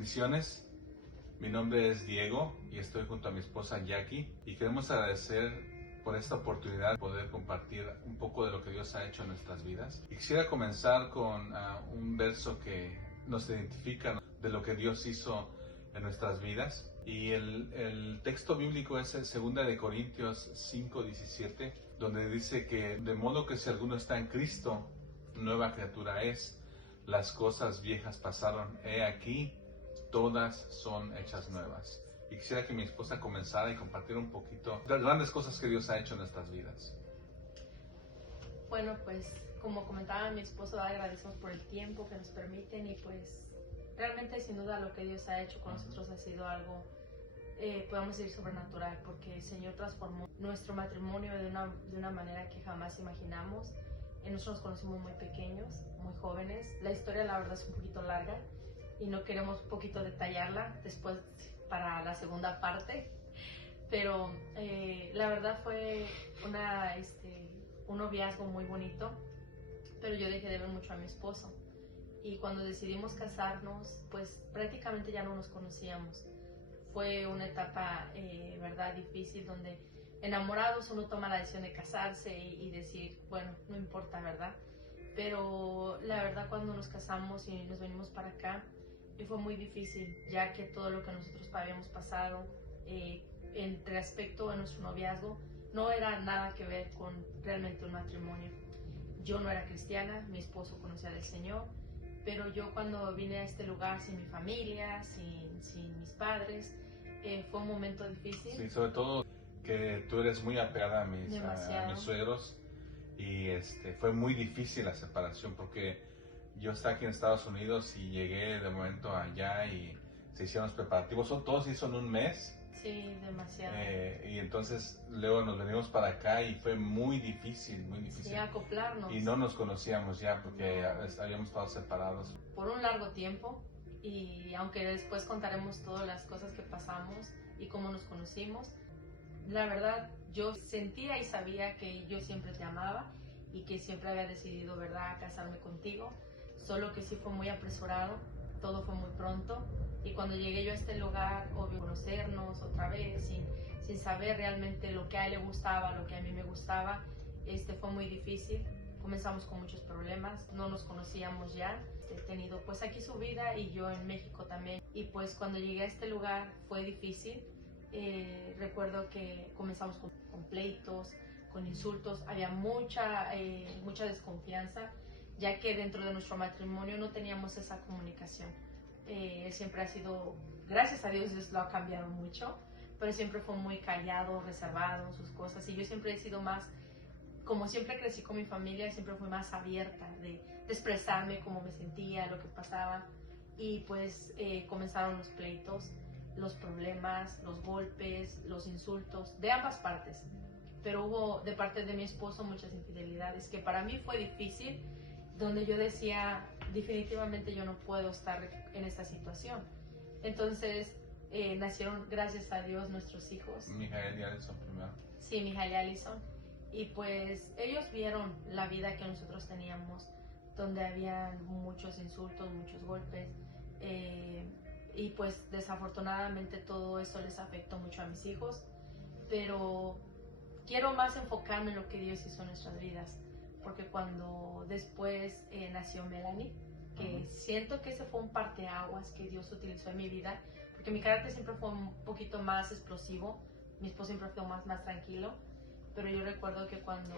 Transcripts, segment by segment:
Bendiciones, mi nombre es Diego y estoy junto a mi esposa Jackie y queremos agradecer por esta oportunidad de poder compartir un poco de lo que Dios ha hecho en nuestras vidas. Y quisiera comenzar con un verso que nos identifica de lo que Dios hizo en nuestras vidas. Y el texto bíblico es en 2 de Corintios 5:17, donde dice que de modo que si alguno está en Cristo, nueva criatura es. Las cosas viejas pasaron, he aquí, todas son hechas nuevas. Y quisiera que mi esposa comenzara y compartiera un poquito de las grandes cosas que Dios ha hecho en nuestras vidas. Bueno, pues como comentaba mi esposo, agradecemos por el tiempo que nos permiten y pues realmente sin duda lo que Dios ha hecho con nosotros ha sido algo, podemos decir, sobrenatural, porque el Señor transformó nuestro matrimonio de una manera que jamás imaginamos. Nosotros nos conocimos muy pequeños, muy jóvenes. La historia la verdad es un poquito larga y no queremos un poquito detallarla después para la segunda parte, pero la verdad fue un noviazgo muy bonito, pero yo dejé de ver mucho a mi esposo y cuando decidimos casarnos pues prácticamente ya no nos conocíamos. Fue una etapa verdad difícil donde enamorados uno toma la decisión de casarse y decir, bueno, no importa, ¿verdad? Pero la verdad cuando nos casamos y nos venimos para acá, fue muy difícil, ya que todo lo que nosotros habíamos pasado en respecto a nuestro noviazgo no era nada que ver con realmente un matrimonio. Yo no era cristiana, mi esposo conocía del Señor, pero yo cuando vine a este lugar sin mi familia, sin mis padres, fue un momento difícil. Sí, sobre todo que tú eres muy apegada a mis suegros y fue muy difícil la separación porque yo estaba aquí en Estados Unidos y llegué de momento allá y se hicieron los preparativos, todos hizo en un mes. Sí, demasiado. Y entonces luego nos venimos para acá y fue muy difícil. Sí, acoplarnos. Y no nos conocíamos ya porque habíamos estado separados. Por un largo tiempo, y aunque después contaremos todas las cosas que pasamos y cómo nos conocimos, la verdad yo sentía y sabía que yo siempre te amaba y que siempre había decidido, ¿verdad?, casarme contigo, solo que sí fue muy apresurado, todo fue muy pronto. Y cuando llegué yo a este lugar, obvio, conocernos otra vez, sin saber realmente lo que a él le gustaba, lo que a mí me gustaba, fue muy difícil. Comenzamos con muchos problemas, no nos conocíamos ya. He tenido pues aquí su vida y yo en México también. Y pues cuando llegué a este lugar fue difícil. Recuerdo que comenzamos con pleitos, con insultos, había mucha desconfianza, ya que dentro de nuestro matrimonio no teníamos esa comunicación. Él siempre ha sido, gracias a Dios, Dios lo ha cambiado mucho, pero siempre fue muy callado, reservado en sus cosas, y yo siempre he sido más, como siempre crecí con mi familia, siempre fui más abierta de expresarme cómo me sentía, lo que pasaba, y pues comenzaron los pleitos, los problemas, los golpes, los insultos, de ambas partes, pero hubo de parte de mi esposo muchas infidelidades, que para mí fue difícil, donde yo decía, definitivamente yo no puedo estar en esta situación. Entonces nacieron, gracias a Dios, nuestros hijos. Mijael y Alison primero. Sí, Mijael y Alison. Y pues ellos vieron la vida que nosotros teníamos, donde había muchos insultos, muchos golpes. Y pues desafortunadamente todo eso les afectó mucho a mis hijos. Pero quiero más enfocarme en lo que Dios hizo en nuestras vidas. Porque cuando después nació Melanie, que siento que ese fue un parteaguas que Dios utilizó en mi vida, porque mi carácter siempre fue un poquito más explosivo, mi esposo siempre fue más tranquilo, pero yo recuerdo que cuando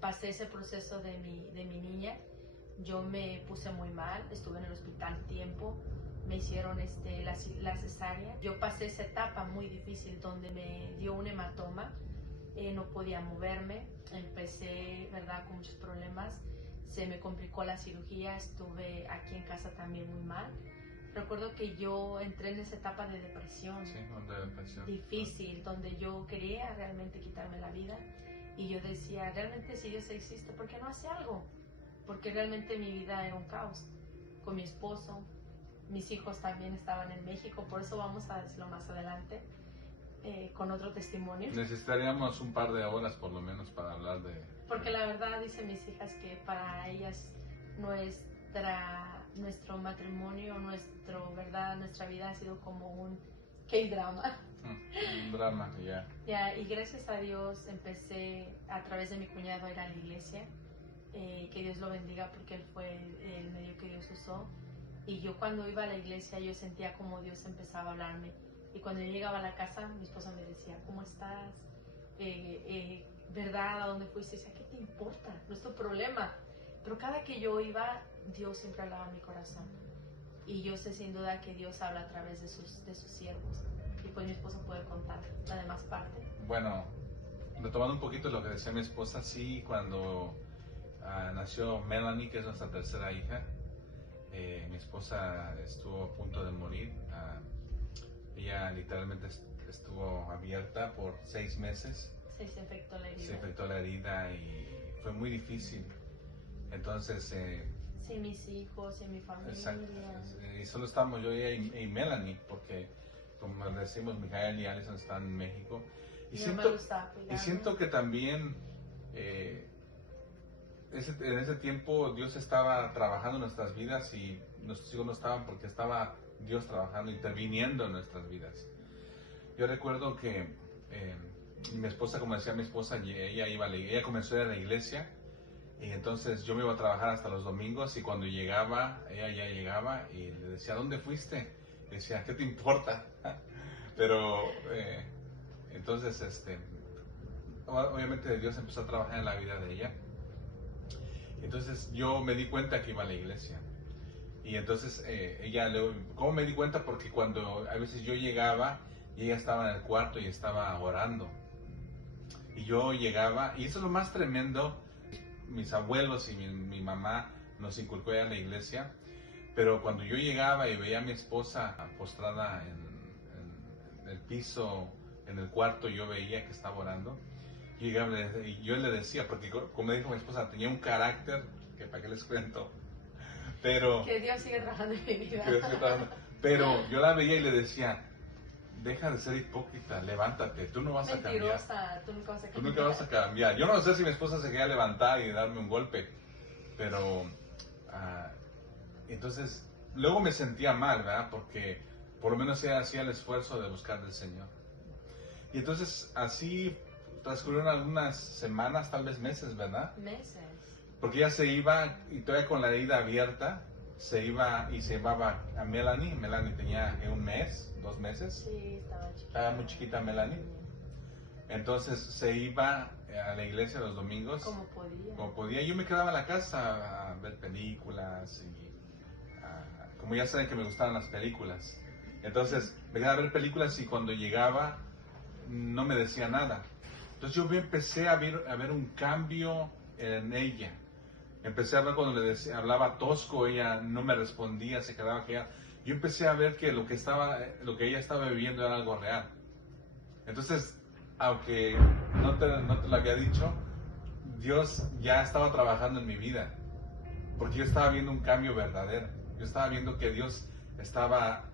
pasé ese proceso de mi niña, yo me puse muy mal, estuve en el hospital tiempo, me hicieron la cesárea, yo pasé esa etapa muy difícil donde me dio un hematoma, no podía moverme, empecé, ¿verdad?, con muchos problemas, se me complicó la cirugía, estuve aquí en casa también muy mal. Recuerdo que yo entré en esa etapa de depresión, difícil, donde yo quería realmente quitarme la vida y yo decía, realmente si Dios existe, ¿por qué no hace algo? Porque realmente mi vida era un caos, con mi esposo, mis hijos también estaban en México, por eso vamos a decirlo más adelante. Con otro testimonio. Necesitaríamos un par de horas por lo menos para hablar de... Porque la verdad, dicen mis hijas que para ellas nuestra nuestro matrimonio, nuestra vida ha sido como un K-drama. Un drama, ya. Ya, y gracias a Dios empecé a través de mi cuñado a ir a la iglesia. Que Dios lo bendiga porque él fue el medio que Dios usó. Y yo cuando iba a la iglesia yo sentía como Dios empezaba a hablarme. Y cuando yo llegaba a la casa, mi esposa me decía, ¿cómo estás? ¿Verdad? ¿A dónde fuiste? Y decía, ¿qué te importa? No es tu problema. Pero cada que yo iba, Dios siempre hablaba a mi corazón. Y yo sé sin duda que Dios habla a través de sus siervos. Y pues mi esposa puede contar la demás parte. Bueno, retomando un poquito lo que decía mi esposa, sí, cuando nació Melanie, que es nuestra tercera hija, mi esposa estuvo a punto de morir. Ella literalmente estuvo abierta por 6 meses. Se infectó la herida. Se infectó la herida y fue muy difícil. Entonces... sin mis hijos, sin mi familia. Exacto. Y solo estamos yo y Melanie, porque como decimos, Mijael y Alison están en México. Y siento que también en ese tiempo Dios estaba trabajando en nuestras vidas y nuestros hijos no estaban porque estaba Dios trabajando, interviniendo en nuestras vidas. Yo recuerdo que mi esposa, como decía mi esposa, ella comenzó a ir a la iglesia. Y entonces yo me iba a trabajar hasta los domingos y cuando llegaba, ella ya llegaba y le decía, ¿dónde fuiste? Le decía, ¿qué te importa? Pero entonces, obviamente Dios empezó a trabajar en la vida de ella. Entonces yo me di cuenta que iba a la iglesia. Y entonces ¿cómo me di cuenta? Porque cuando a veces yo llegaba y ella estaba en el cuarto y estaba orando. Y yo llegaba, y eso es lo más tremendo. Mis abuelos y mi mamá nos inculcó ya en la iglesia, pero cuando yo llegaba y veía a mi esposa postrada en el piso, en el cuarto, yo veía que estaba orando, y yo le decía, porque como dijo mi esposa, tenía un carácter, que para qué les cuento, pero... Que Dios sigue trabajando en mi vida. Pero yo la veía y le decía, deja de ser hipócrita, levántate, tú no vas a cambiar. Mentirosa, tú nunca vas a cambiar. Tú nunca vas a cambiar. Yo no sé si mi esposa se quería levantar y darme un golpe, pero entonces luego me sentía mal, ¿verdad? Porque por lo menos ella hacía el esfuerzo de buscar del Señor. Y entonces así transcurrieron algunas semanas, tal vez meses, ¿verdad? Meses. Porque ella se iba, y todavía con la herida abierta, se iba y se llevaba a Melanie. Melanie tenía 1 mes, 2 meses. Sí, estaba chiquita. Estaba muy chiquita Melanie. Entonces se iba a la iglesia los domingos. Como podía. Como podía. Yo me quedaba en la casa a ver películas y como ya saben que me gustaban las películas. Entonces me quedaba a ver películas y cuando llegaba no me decía nada. Entonces yo empecé a ver un cambio en ella. Empecé a ver cuando hablaba tosco, ella no me respondía, se quedaba callada. Yo empecé a ver que lo que ella estaba viviendo era algo real. Entonces, aunque no te lo había dicho, Dios ya estaba trabajando en mi vida, porque yo estaba viendo un cambio verdadero. Yo estaba viendo que Dios estaba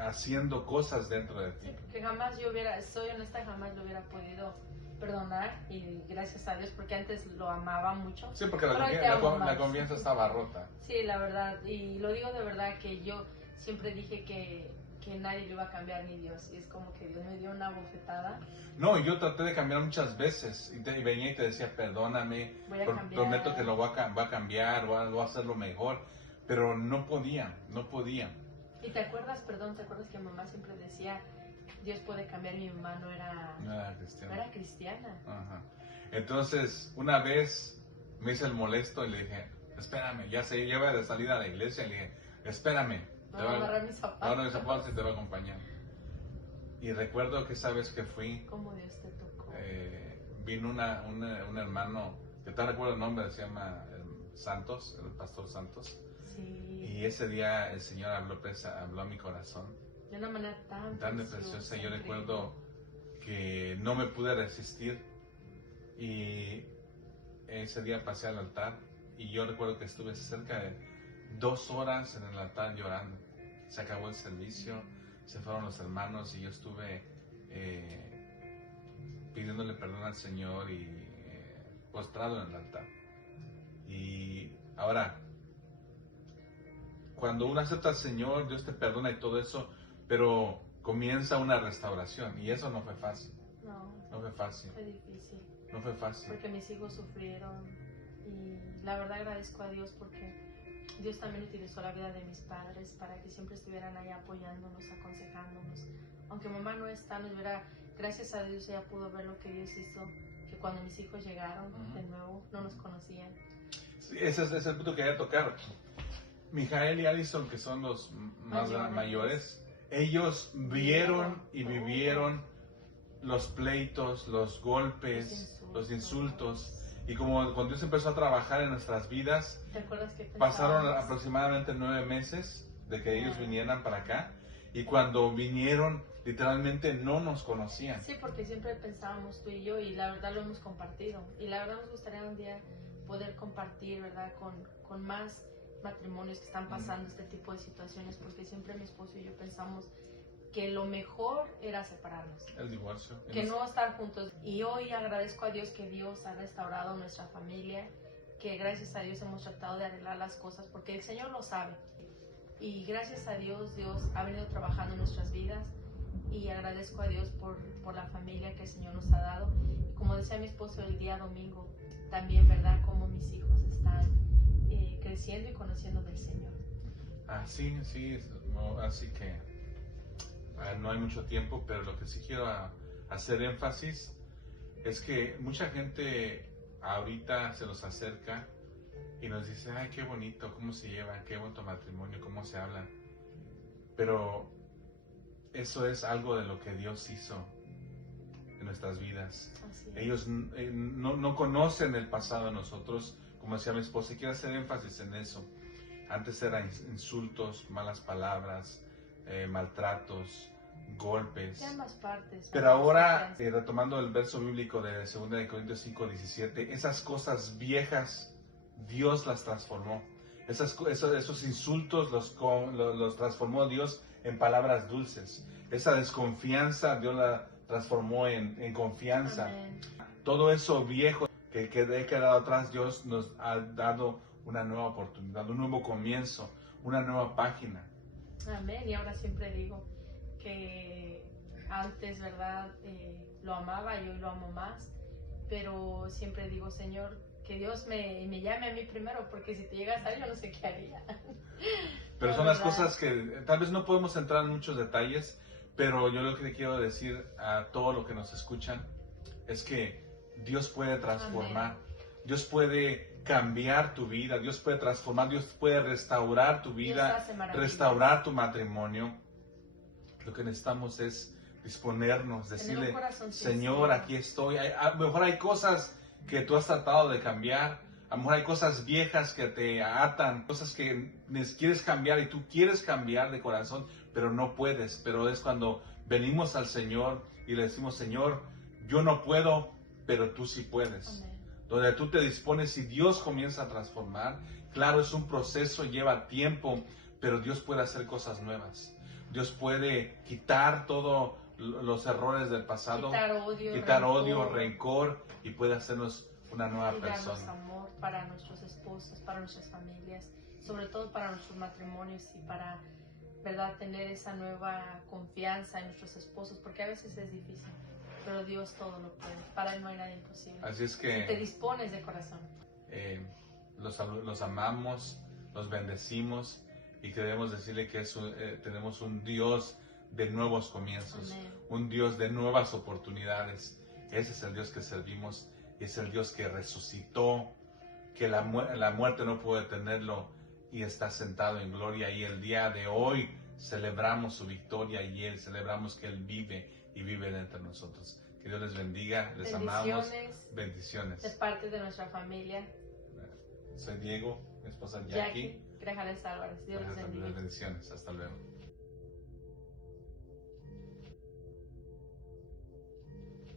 haciendo cosas dentro de ti. Sí, porque soy honesta, jamás lo hubiera podido perdonar, y gracias a Dios, porque antes lo amaba mucho. Sí, porque la confianza estaba rota. Sí, la verdad, y lo digo de verdad, que yo siempre dije que nadie lo iba a cambiar, ni Dios, y es como que Dios me dio una bofetada. No, yo traté de cambiar muchas veces, y venía y te decía, perdóname, prometo que lo voy a cambiar, voy a hacerlo mejor, pero no podía. Y te acuerdas que mamá siempre decía, Dios puede cambiar, mi mamá no era cristiana. Ajá. Entonces, una vez me hice el molesto y le dije, espérame, ya iba de salida a la iglesia, y le dije, espérame. Voy a agarrar mis zapatos. Y te va a acompañar. Y recuerdo que esa vez que fui, ¿cómo Dios te tocó? vino un hermano, que te recuerdo el nombre, se llama Santos, el pastor Santos. Sí. Y ese día el Señor habló a mi corazón. De una manera tan preciosa. Yo recuerdo que no me pude resistir y ese día pasé al altar y yo recuerdo que estuve cerca de 2 horas en el altar llorando. Se acabó el servicio, se fueron los hermanos y yo estuve pidiéndole perdón al Señor y postrado en el altar. Y ahora, cuando uno acepta al Señor, Dios te perdona y todo eso, pero comienza una restauración y eso no fue fácil. No fue fácil. Fue difícil. No fue fácil. Porque mis hijos sufrieron y la verdad agradezco a Dios porque Dios también utilizó la vida de mis padres para que siempre estuvieran ahí apoyándonos, aconsejándonos. Aunque mamá no está, gracias a Dios ella pudo ver lo que Dios hizo, que cuando mis hijos llegaron de nuevo no nos conocían. Sí, ese es el punto que quería tocar. Mijael y Allison, que son los más mayores, ellos vieron y vivieron los pleitos, los golpes, los insultos. Y como cuando Dios empezó a trabajar en nuestras vidas, ¿te acuerdas que pasaron aproximadamente 9 meses de que ellos vinieran para acá. Y cuando vinieron, literalmente no nos conocían. Sí, porque siempre pensábamos tú y yo, y la verdad lo hemos compartido. Y la verdad nos gustaría un día poder compartir, ¿verdad?, con más matrimonios que están pasando este tipo de situaciones, porque siempre mi esposo y yo pensamos que lo mejor era separarnos. El divorcio. Que no estar juntos. Y hoy agradezco a Dios que Dios ha restaurado nuestra familia, que gracias a Dios hemos tratado de arreglar las cosas, porque el Señor lo sabe. Y gracias a Dios, Dios ha venido trabajando en nuestras vidas, y agradezco a Dios por la familia que el Señor nos ha dado. Y como decía mi esposo el día domingo, también, ¿verdad?, como mis hijos están creciendo y conociendo del Señor. Sí, así que no hay mucho tiempo, pero lo que sí quiero hacer énfasis es que mucha gente ahorita se nos acerca y nos dice, ay, qué bonito, cómo se llevan, qué bonito matrimonio, cómo se hablan. Pero eso es algo de lo que Dios hizo en nuestras vidas. Ellos no conocen el pasado de nosotros, como decía mi esposa, y quiero hacer énfasis en eso. Antes eran insultos, malas palabras, maltratos, golpes. De ambas partes. Pero ahora, retomando el verso bíblico de 2 Corintios 5:17, esas cosas viejas, Dios las transformó. Esos insultos los transformó Dios en palabras dulces. Esa desconfianza, Dios la transformó en confianza. Amén. Todo eso viejo que he quedado atrás, Dios nos ha dado una nueva oportunidad, un nuevo comienzo, una nueva página. Amén. Y ahora siempre digo que antes, ¿verdad?, lo amaba y hoy lo amo más, pero siempre digo, Señor, que Dios me llame a mí primero, porque si te llegas a yo no sé qué haría. Pero son las cosas que tal vez no podemos entrar en muchos detalles, pero yo lo que le quiero decir a todos los que nos escuchan es que Dios puede transformar. Amén. Dios puede cambiar tu vida, Dios puede transformar, Dios puede restaurar tu vida, restaurar tu matrimonio. Lo que necesitamos es disponernos, decirle, Señor, aquí estoy. A lo mejor hay cosas que tú has tratado de cambiar, a lo mejor hay cosas viejas que te atan, cosas que quieres cambiar y tú quieres cambiar de corazón, pero no puedes. Pero es cuando venimos al Señor y le decimos, Señor, yo no puedo, pero tú sí puedes. Amén. Donde tú te dispones y Dios comienza a transformar. Claro, es un proceso, lleva tiempo, pero Dios puede hacer cosas nuevas. Dios puede quitar todos los errores del pasado, quitar odio, rencor, y puede hacernos una nueva persona. Darnos amor para nuestros esposos, para nuestras familias, sobre todo para nuestros matrimonios, y para, ¿verdad?, tener esa nueva confianza en nuestros esposos, porque a veces es difícil, pero Dios todo lo puede. Para Él no hay nada imposible. Así es que si te dispones de corazón. Los amamos, los bendecimos, y queremos decirle que tenemos un Dios de nuevos comienzos. Amén. Un Dios de nuevas oportunidades. Ese es el Dios que servimos, y es el Dios que resucitó, que la muerte no puede detenerlo, y está sentado en gloria. Y el día de hoy celebramos su victoria, y celebramos que Él vive y vive entre nosotros. Que Dios les bendiga, les amamos. Bendiciones. De parte de nuestra familia. Soy Diego, mi esposa Jackie. Grajales Álvarez. Dios les bendiga. Bendiciones. Hasta luego.